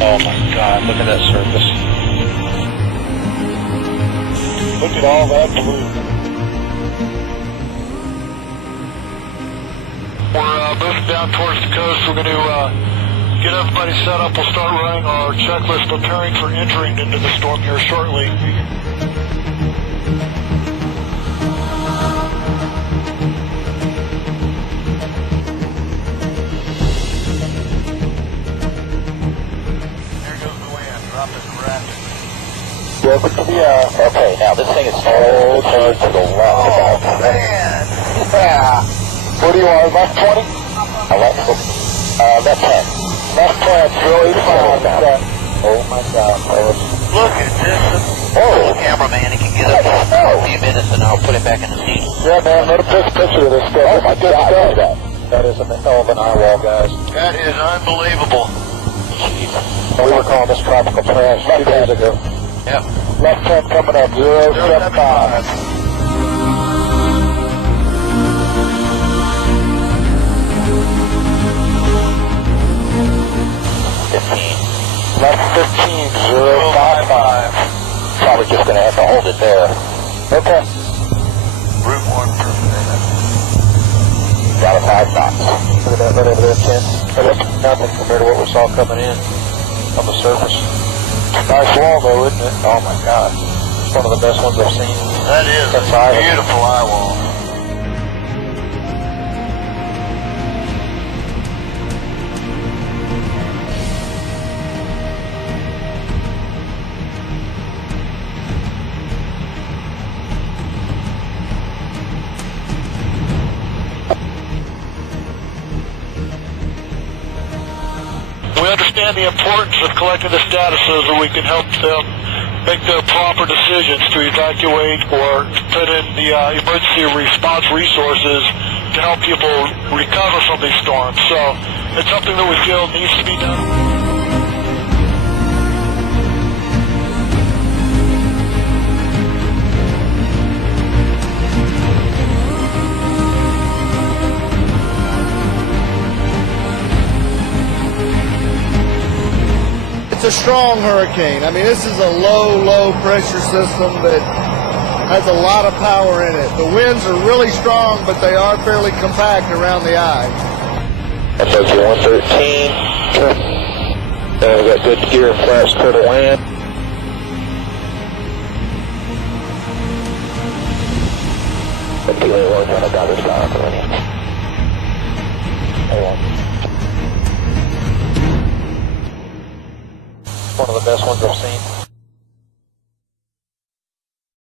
Oh my God, look at that surface. Look at all that blue. We're moving down towards the coast. We're going to get everybody set up. We'll start running our checklist, preparing for entering into the storm here shortly. Welcome to the, okay, now this thing is so hard to the left. Oh, man. Yeah. What do you want, left 20? Left 10. Left 10, 085. Oh, my God. Look at this. Oh. Cameraman, he can get up in a few minutes and I'll put it back in the seat. Yeah, man, let him take a picture of this stuff. Oh, my God. That is a hell of an eye wall, guys. That is unbelievable. Jeez. We were calling this tropical trash 2 days ago. Yep. Left 10 coming up, 075. 15. Left 15, 055. Probably just going to have to hold it there. Okay. Route 1 per minute. Got a 5 knots. Look at that right over there, Ken. That looks nothing compared to what we saw coming in on the surface. Nice wall though, isn't it? Oh my God. It's one of the best ones I've seen. That is a beautiful eye wall. We understand the importance of collecting this data so that we can help them make the proper decisions to evacuate or put in the emergency response resources to help people recover from these storms. So it's something that we feel needs to be done. It's a strong hurricane. I mean, this is a low pressure system that has a lot of power in it. The winds are really strong, but they are fairly compact around the eye. SOC 113. We got good gear and flaps clear to land. I got this guy already. One of the best ones I've seen.